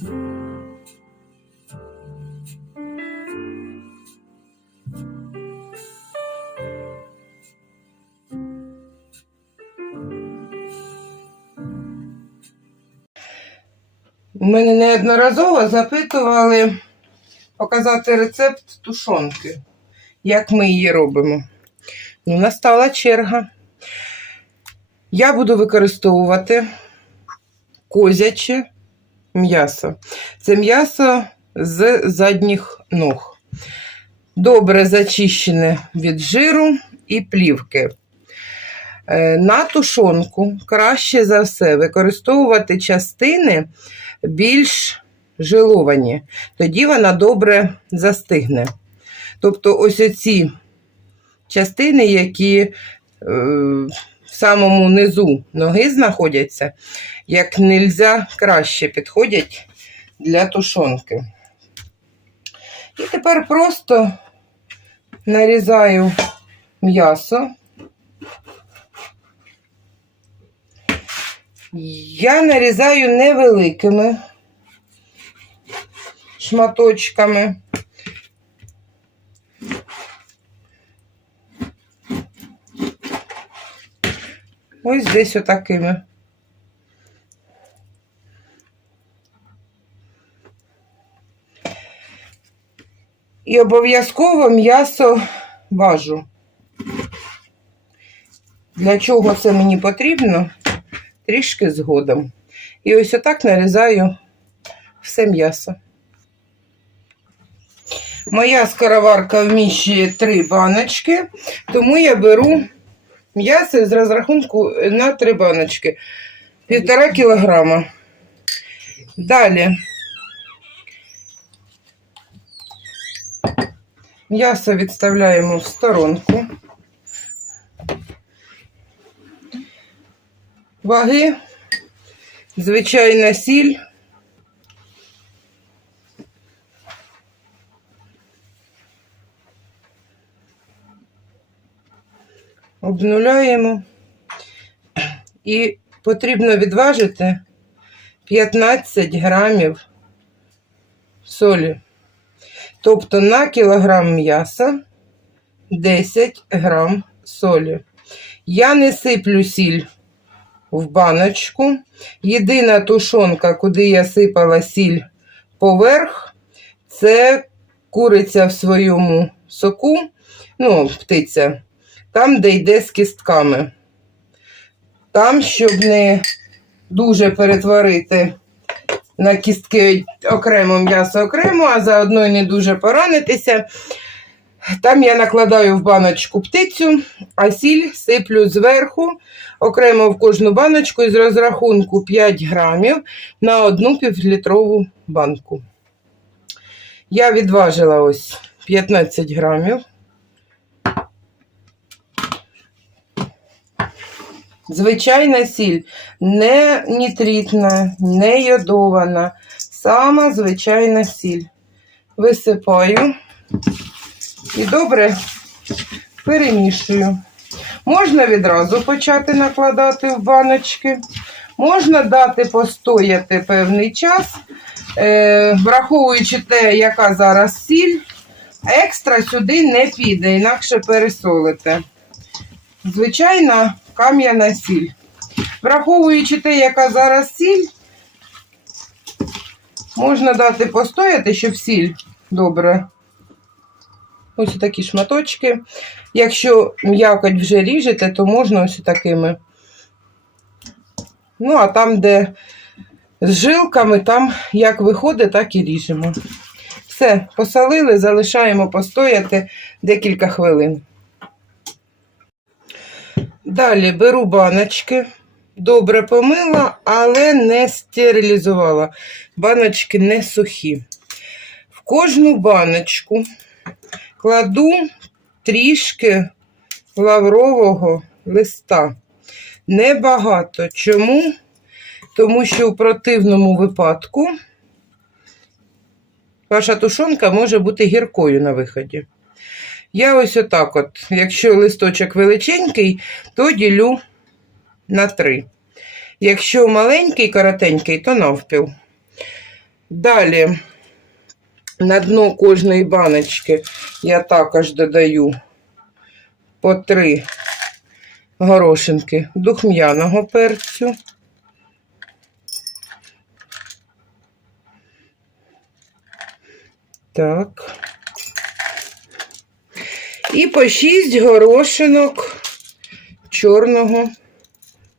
Мене неодноразово запитували показати рецепт тушонки, як ми її робимо. Ну, настала черга. Я буду використовувати козяче м'ясо. Це м'ясо з задніх ног. Добре зачищене від жиру і плівки. Е, На тушонку краще за все використовувати частини більш жиловані. Тоді вона добре застигне. Тобто, ось оці частини, які е, самому низу ноги знаходяться, як нельзя краще підходять для тушонки. І тепер просто нарізаю м'ясо. Я нарізаю невеликими шматочками. Ось десь отакими. І обов'язково м'ясо важу. Для чого це мені потрібно? Трішки згодом. І ось отак нарізаю все м'ясо. Моя скороварка вміщує три баночки, тому я беру м'ясо з розрахунку на три баночки. Півтора кілограма. Далі. М'ясо відставляємо в сторонку. Ваги, звичайна сіль. Обнуляємо. І потрібно відважити 15 грамів солі. Тобто на кілограм м'яса 10 грам солі. Я не сиплю сіль в баночку. Єдина тушонка, куди я сипала сіль поверх, це куриця в своєму соку, ну, птиця, там, де йде з кістками. Там, щоб не дуже перетворити на кістки окремо м'ясо окремо, а заодно й не дуже поранитися. Там я накладаю в баночку птицю, а сіль сиплю зверху, окремо в кожну баночку із розрахунку 5 грамів на одну півлітрову банку. Я відважила ось 15 грамів. Звичайна сіль не нітритна, не йодована, сама звичайна сіль. Висипаю і добре перемішую. Можна відразу почати накладати в баночки, можна дати постояти певний час, е, враховуючи те, яка зараз сіль, екстра сюди не піде, інакше пересолите. Звичайна кам'яна сіль. Враховуючи те, яка зараз сіль, можна дати постояти, щоб сіль добре. Ось такі шматочки. Якщо м'якоть вже ріжете, то можна ось такими. Ну, а там, де з жилками, там як виходить, так і ріжемо. Все, посолили, залишаємо постояти декілька хвилин. Далі беру баночки, добре помила, але не стерилізувала. Баночки не сухі. В кожну баночку кладу трішки лаврового листа. Небагато. Чому? Тому що в противному випадку ваша тушонка може бути гіркою на виході. Я ось отак от, якщо листочок величенький, то ділю на три. Якщо маленький, коротенький, то навпіл. Далі на дно кожної баночки я також додаю по три горошинки духм'яного перцю. Так. І по 6 горошинок чорного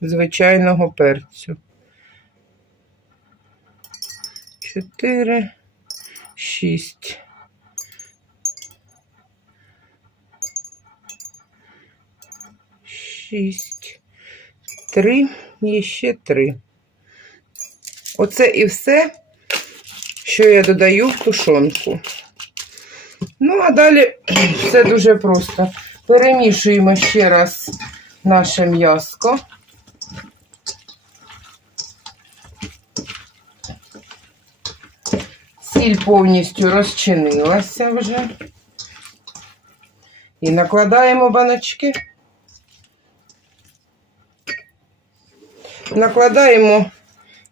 звичайного перцю. 4, 6. Шість, три і ще три. Оце і все, що я додаю в тушонку. Ну, а далі все дуже просто. Перемішуємо ще раз наше м'яско. Сіль повністю розчинилася вже. І накладаємо баночки. Накладаємо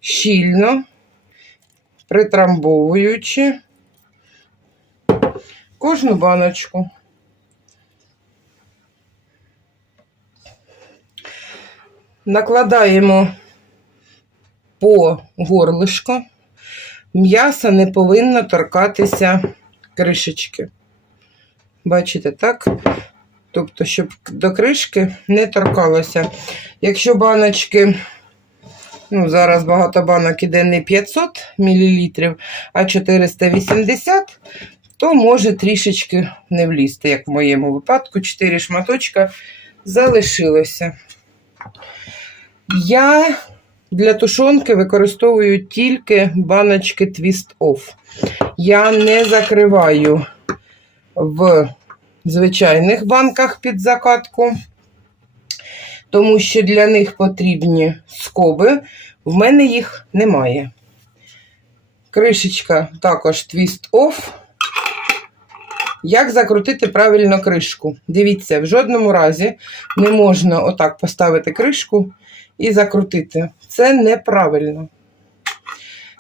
щільно, притрамбовуючи кожну баночку. Накладаємо по горлишко. М'ясо не повинно торкатися кришечки. Бачите, так? Тобто, щоб до кришки не торкалося. Якщо баночки, ну, зараз багато банок іде не 500 мл, а 480 то може трішечки не влізти, як в моєму випадку. 4 шматочка залишилося. Я для тушонки використовую тільки баночки Off. Я не закриваю в звичайних банках під закатку, тому що для них потрібні скоби. В мене їх немає. Кришечка також Off. Як закрутити правильно кришку? Дивіться, в жодному разі не можна отак поставити кришку і закрутити. Це неправильно.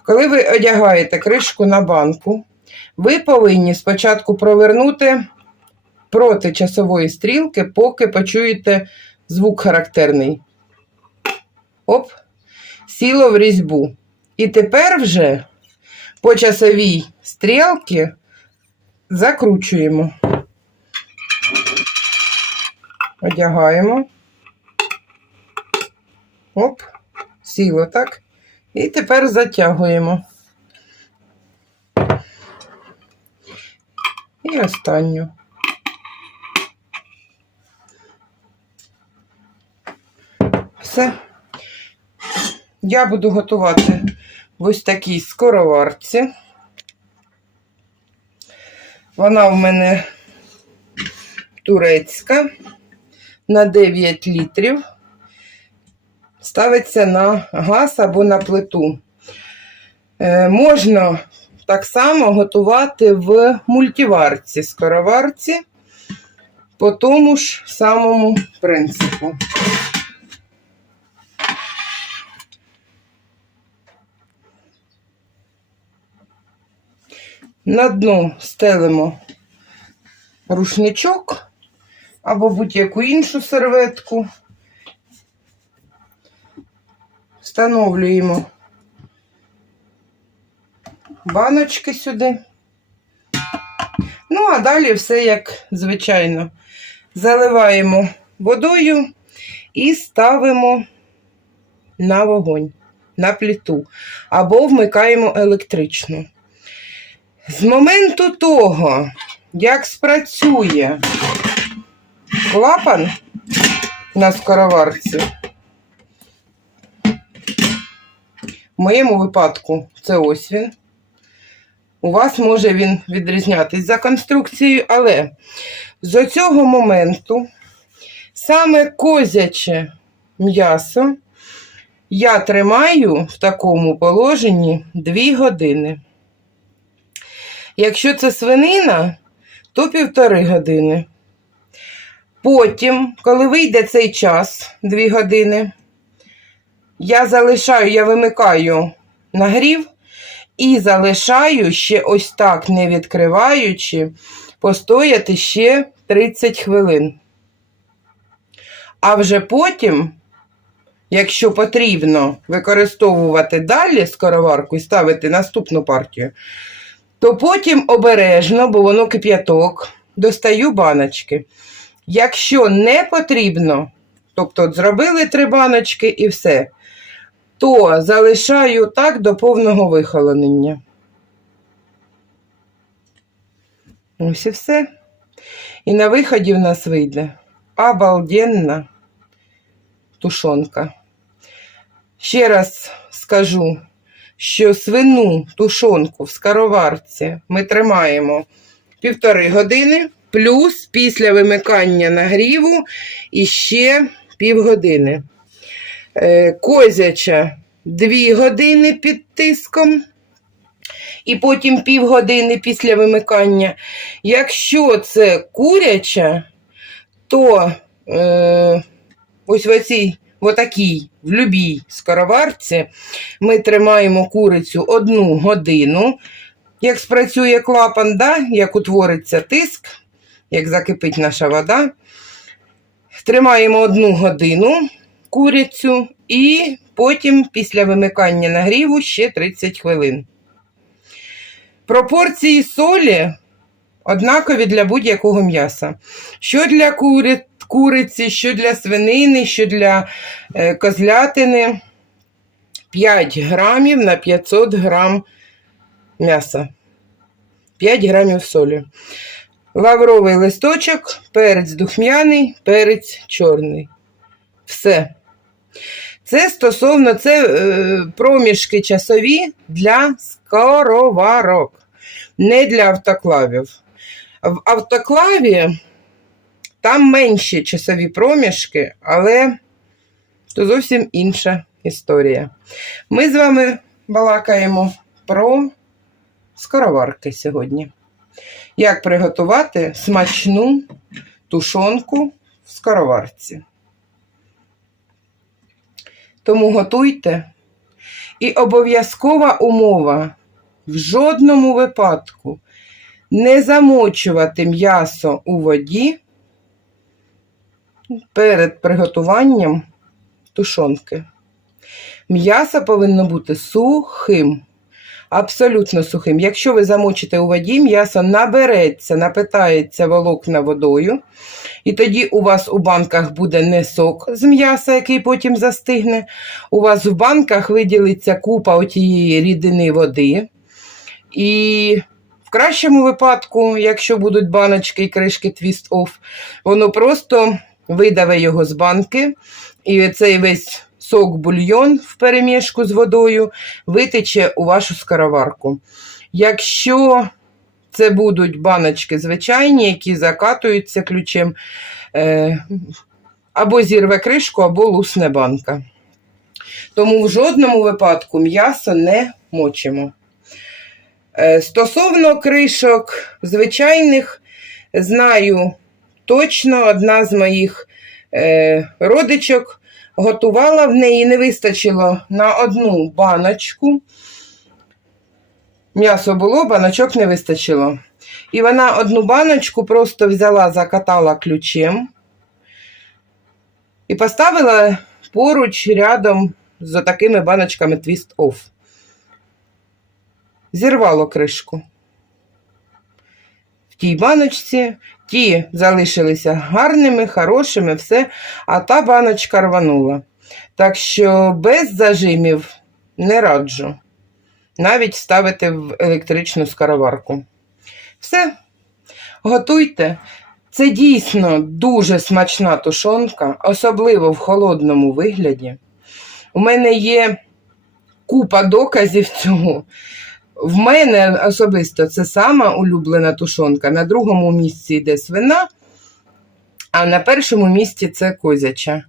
Коли ви одягаєте кришку на банку, ви повинні спочатку провернути проти часової стрілки, поки почуєте звук характерний. Оп, сіло в різьбу. І тепер вже по часовій стрілці закручуємо. Одягаємо. Оп, сіло, так? І тепер затягуємо. І останню. Все. Я буду готувати ось такій скороварці. Вона в мене турецька на 9 літрів. Ставиться на газ або на плиту. Е, можна так само готувати в мультиварці, скороварці, по тому ж самому принципу. На дно стелимо рушничок або будь-яку іншу серветку. Встановлюємо баночки сюди. Ну, а далі все як звичайно. Заливаємо водою і ставимо на вогонь, на плиту, або вмикаємо електричну. З моменту того, як спрацює клапан на скороварці, в моєму випадку це ось він. У вас може він відрізнятись за конструкцією, але з цього моменту саме козяче м'ясо я тримаю в такому положенні 2 години. Якщо це свинина, то півтори години. Потім, коли вийде цей час, 2 години, я залишаю, я вимикаю нагрів І залишаю ще ось так, не відкриваючи, постояти ще 30 хвилин. А вже потім, якщо потрібно використовувати далі скороварку і ставити наступну партію, то потім обережно, бо воно кип'яток, достаю баночки. Якщо не потрібно, тобто от зробили три баночки і все, то залишаю так до повного вихолонення. Ось і все. І на виході в нас вийде обалденна тушонка. Ще раз скажу, що свину тушонку в скароварці ми тримаємо півтори години, плюс після вимикання нагріву іще півгодини. Е, Козяча 2 години під тиском. І потім півгодини після вимикання. Якщо це куряча, то е, ось в оцій, отакій, в любій скороварці ми тримаємо курицю одну годину. Як спрацює клапан, да? як утвориться тиск, як закипить наша вода. Тримаємо одну годину курицю і потім після вимикання нагріву ще 30 хвилин. Пропорції солі однакові для будь-якого м'яса. Що для кури, куриці, що для свинини, що для е, козлятини. 5 грамів на 500 грам м'яса. 5 грамів солі. Лавровий листочок, перець духмяний, перець чорний. Все. Це стосовно це е, проміжки часові для скороварок, не для автоклавів. В автоклаві там менші часові проміжки, але то зовсім інша історія. Ми з вами балакаємо про скороварки сьогодні. Як приготувати смачну тушонку в скороварці. Тому готуйте. І обов'язкова умова в жодному випадку не замочувати м'ясо у воді перед приготуванням тушонки. М'ясо повинно бути сухим, абсолютно сухим. Якщо ви замочите у воді, м'ясо набереться, напитається волокна водою, і тоді у вас у банках буде не сок з м'яса, який потім застигне. У вас в банках виділиться купа отієї рідини води. І в кращому випадку, якщо будуть баночки і кришки Off, воно просто видаве його з банки, і цей весь сок бульйон в перемішку з водою витече у вашу скороварку. Якщо це будуть баночки звичайні, які закатуються ключем, е, або зірве кришку, або лусне банка. Тому в жодному випадку м'ясо не мочимо. Е, Стосовно кришок звичайних, знаю точно одна з моїх е, родичок готувала, в неї не вистачило на одну баночку. М'ясо було, баночок не вистачило. І вона одну баночку просто взяла, закатала ключем і поставила поруч рядом з такими баночками Twist Off. Зірвало кришку. Тій баночці ті залишилися гарними, хорошими, все, а та баночка рванула. Так що без зажимів не раджу навіть ставити в електричну скороварку. Все, готуйте. Це дійсно дуже смачна тушонка, особливо в холодному вигляді. У мене є купа доказів цього. В мене особисто це сама улюблена тушонка. На другому місці йде свина, а на першому місці це козяча.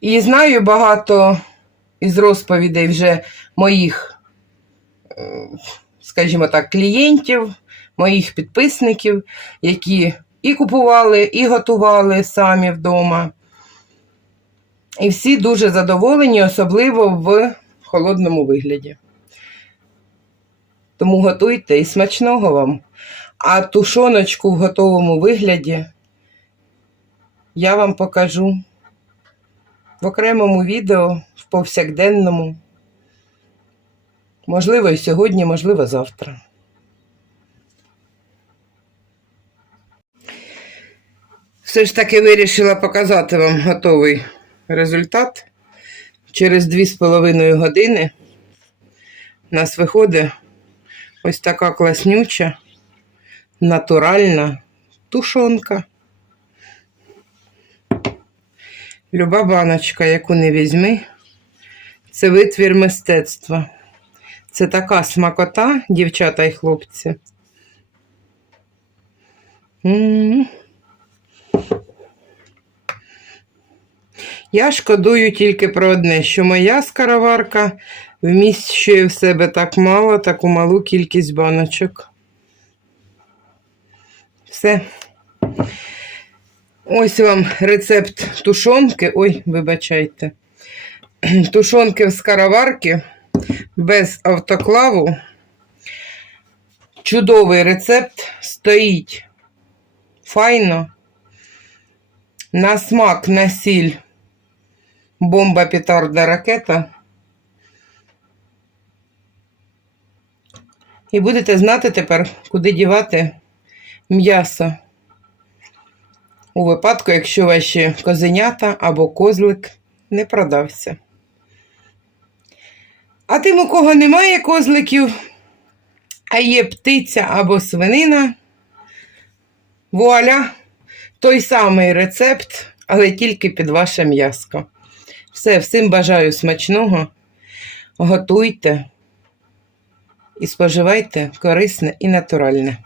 І знаю багато із розповідей вже моїх, е, скажімо так, клієнтів, моїх підписників, які і купували, і готували самі вдома. І всі дуже задоволені, особливо в холодному вигляді. Тому готуйте і смачного вам. А тушоночку в готовому вигляді я вам покажу в окремому відео, в повсякденному. Можливо, і сьогодні, можливо, завтра. Все ж таки вирішила показати вам готовий результат. Через 2,5 години у нас виходить ось така класнюча, натуральна тушонка. Люба баночка, яку не візьми, це витвір мистецтва. Це така смакота, дівчата і хлопці. Я шкодую тільки про одне, що моя скароварка вміщує в себе так мало, таку малу кількість баночок. Все. Ось вам рецепт тушонки. Ой, вибачайте. Тушонки в скароварки без автоклаву. Чудовий рецепт стоїть файно. На смак, на сіль, бомба, петарда, ракета. І будете знати тепер, куди дівати м'ясо. У випадку, якщо ваші козенята або козлик не продався. А тим, у кого немає козликів, а є птиця або свинина, вуаля, той самий рецепт, але тільки під ваше м'яско. Все, всім бажаю смачного. Готуйте і споживайте корисне і натуральне.